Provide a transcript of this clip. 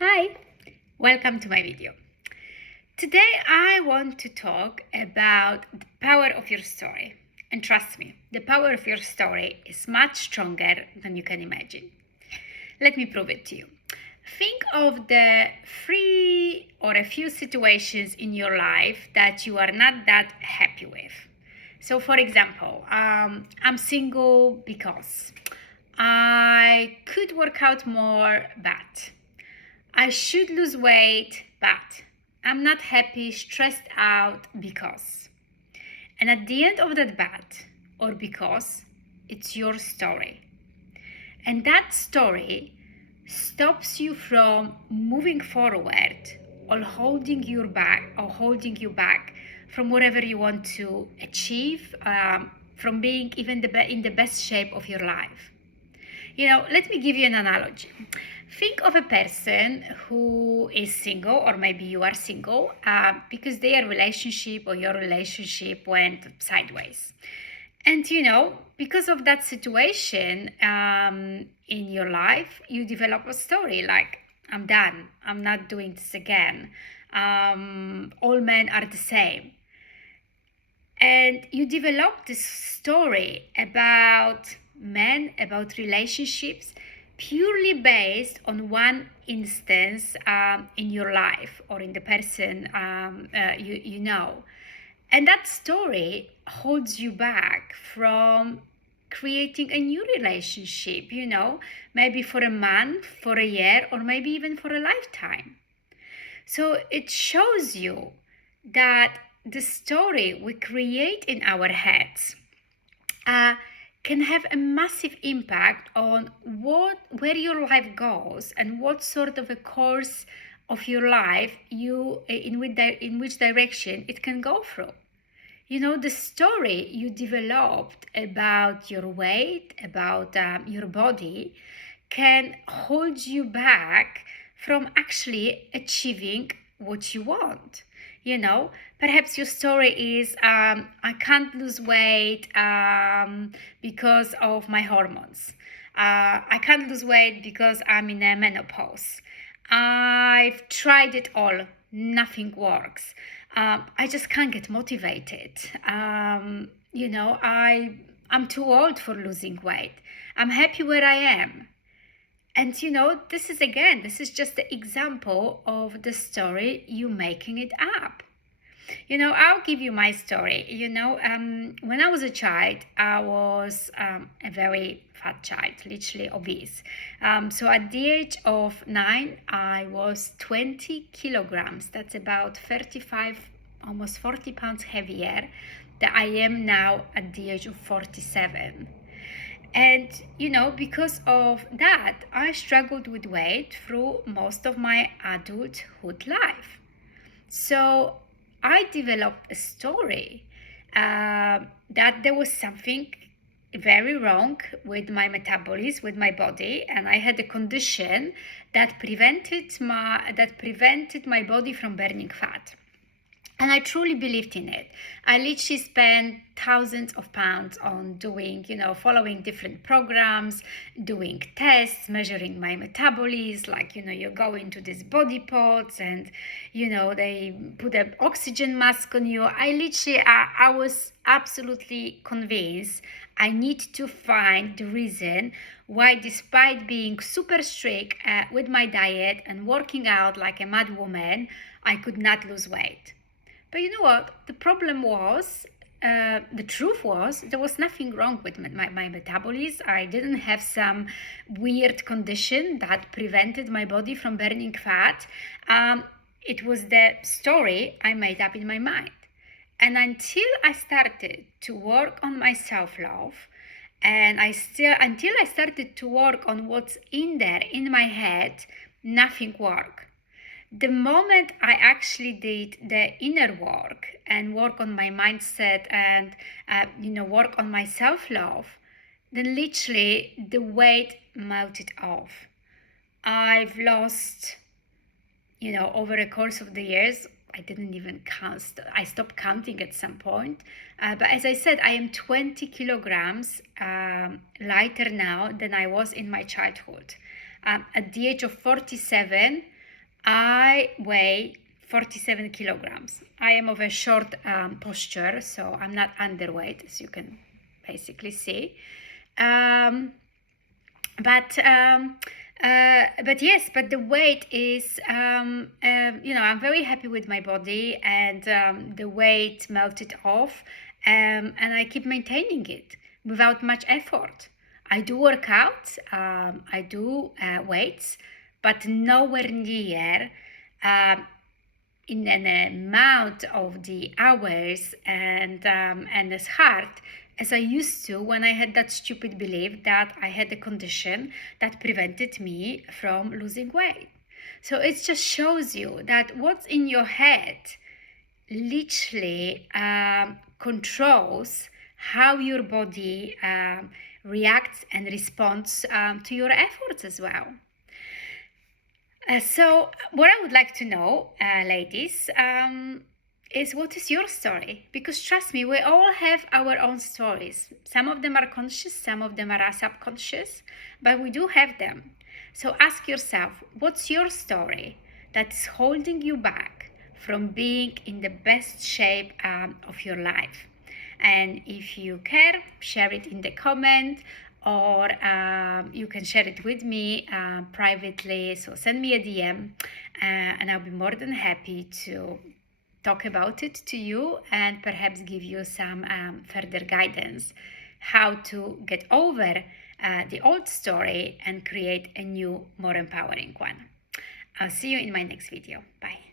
Hi, welcome to my video. Today I want to talk about the power of your story. And trust me, the power of your story is much stronger than you can imagine. Let me prove it to you. Think of the three or a few situations in your life that you are not that happy with. So, for example, I'm single because I could work out more, but I should lose weight, but I'm not happy, stressed out because. And at the end of that but or because, it's your story. And that story stops you from moving forward or holding you back from whatever you want to achieve, from being even in the best shape of your life. Let me give you an analogy. Think of a person who is single, or maybe you are single, because their relationship or your relationship went sideways. And because of that situation in your life, you develop a story like, I'm done, I'm not doing this again. All men are the same. And you develop this story about men, about relationships, purely based on one instance in your life or in the person you know. And that story holds you back from creating a new relationship, maybe for a month, for a year, or maybe even for a lifetime. So it shows you that the story we create in our heads can have a massive impact on where your life goes and what sort of a course of your life in which direction it can go through. The story you developed about your weight, about your body, can hold you back from actually achieving what you want. Perhaps your story is, I can't lose weight because of my hormones. I can't lose weight because I'm in a menopause. I've tried it all, nothing works. I just can't get motivated. I'm too old for losing weight. I'm happy where I am. And this is just the example of the story you making it up. I'll give you my story. When I was a child, I was a very fat child, literally obese. So at the age of 9, I was 20 kilograms. That's about 35, almost 40 pounds heavier than I am now at the age of 47. And, because of that, I struggled with weight through most of my adulthood life. So I developed a story that there was something very wrong with my metabolism, with my body, and I had a condition that prevented my body from burning fat. And I truly believed in it. I literally spent thousands of pounds on doing, following different programs, doing tests, measuring my metabolism. Like, you go into these body pods and, they put an oxygen mask on you. I was absolutely convinced I need to find the reason why, despite being super strict with my diet and working out like a mad woman, I could not lose weight. But you know what? The problem was, the truth was, there was nothing wrong with my metabolism. I didn't have some weird condition that prevented my body from burning fat. It was the story I made up in my mind. And until I started to work on my self-love, and until I started to work on what's in there in my head, nothing worked. The moment I actually did the inner work and work on my mindset and work on my self-love, then literally the weight melted off. I've lost, over the course of the years, I didn't even count. I stopped counting at some point. But as I said, I am 20 kilograms lighter now than I was in my childhood. At the age of 47, I weigh 47 kilograms. I am of a short posture, so I'm not underweight, as you can basically see. But yes, but the weight is, I'm very happy with my body, and the weight melted off, and I keep maintaining it without much effort. I do work out, I do weights, but nowhere near in an amount of the hours and as hard as I used to when I had that stupid belief that I had a condition that prevented me from losing weight. So it just shows you that what's in your head literally controls how your body reacts and responds to your efforts as well. So what I would like to know, ladies, is what is your story? Because trust me, we all have our own stories. Some of them are conscious, some of them are subconscious, but we do have them. So ask yourself, what's your story that is holding you back from being in the best shape of your life? And if you care, share it in the comment, or you can share it with me privately. So send me a DM, and I'll be more than happy to talk about it to you and perhaps give you some further guidance how to get over the old story and create a new, more empowering one. I'll see you in my next video. Bye.